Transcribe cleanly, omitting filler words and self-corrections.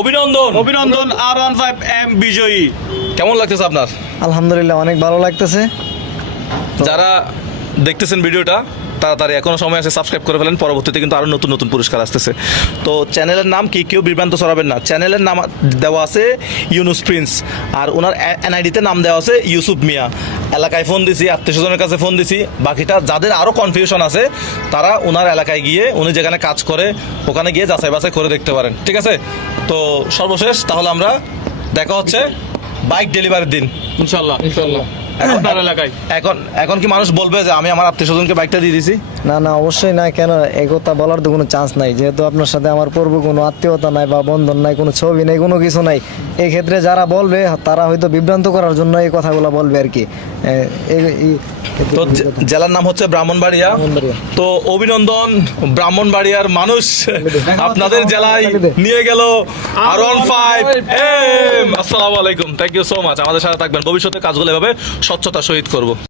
অভিনন্দন। অভিনন্দন R15M বিজয়ী। কেমন লাগতেছে আপনার? আলহামদুলিল্লাহ অনেক ভালো লাগতেছে। যারা দেখতেছেন ভিডিওটা তাড়াতাড়ি এখনো সময় আছে, সাবস্ক্রাইব করে ফেলেন। পরবর্তীতে কিন্তু আরও নতুন নতুন পুরস্কার আসতেছে। তো চ্যানেলের নাম কি কেউ বিভ্রান্ত ছড়াবেন না। চ্যানেলের নাম দেওয়া আছে ইউনুস প্রিন্স, আর ওনার এনআইডিতে নাম দেওয়া আছে ইউসুফ মিয়া। এলাকায় ফোন দিছি, আত্মীয় স্বজনের কাছে ফোন দিছি। বাকিটা যাদের আরও কনফিউশন আছে তারা ওনার এলাকায় গিয়ে, উনি যেখানে কাজ করে ওখানে গিয়ে যাচাই বাছাই করে দেখতে পারেন। ঠিক আছে? তো সর্বশেষ তাহলে আমরা দেখা হচ্ছে বাইক ডেলিভারির দিন ইনশাল্লাহ আপনার এলাকায়। এখন কি মানুষ বলবে যে আমি আমার আত্মীয় স্বজনকে বাইকটা দিয়ে দিছি? না না, অবশ্যই না। কেন, এই কথা বলার তো কোনো চান্স নাই, যেহেতু আপনার সাথে আমার পূর্ব কোনো আত্মীয়তা নাই বা বন্ধন নাই, কোনো ছবি নেই, কোনো কিছু নাই। এই ক্ষেত্রে যারা বলবে তারা হয়তো বিভ্রান্ত করার জন্য এই কথাগুলো বলবে আর কি। তো জেলার নাম হচ্ছে ব্রাহ্মণবাড়িয়া। তো অভিনন্দন ব্রাহ্মণবাড়িয়ার মানুষ, আপনাদের জেলায় নিয়ে গেল R15M। আসসালামু আলাইকুম, থ্যাংক ইউ সো মাচ। আমাদের সাথে থাকবেন, ভবিষ্যতে কাজগুলো এভাবে স্বচ্ছতার সহিত করব।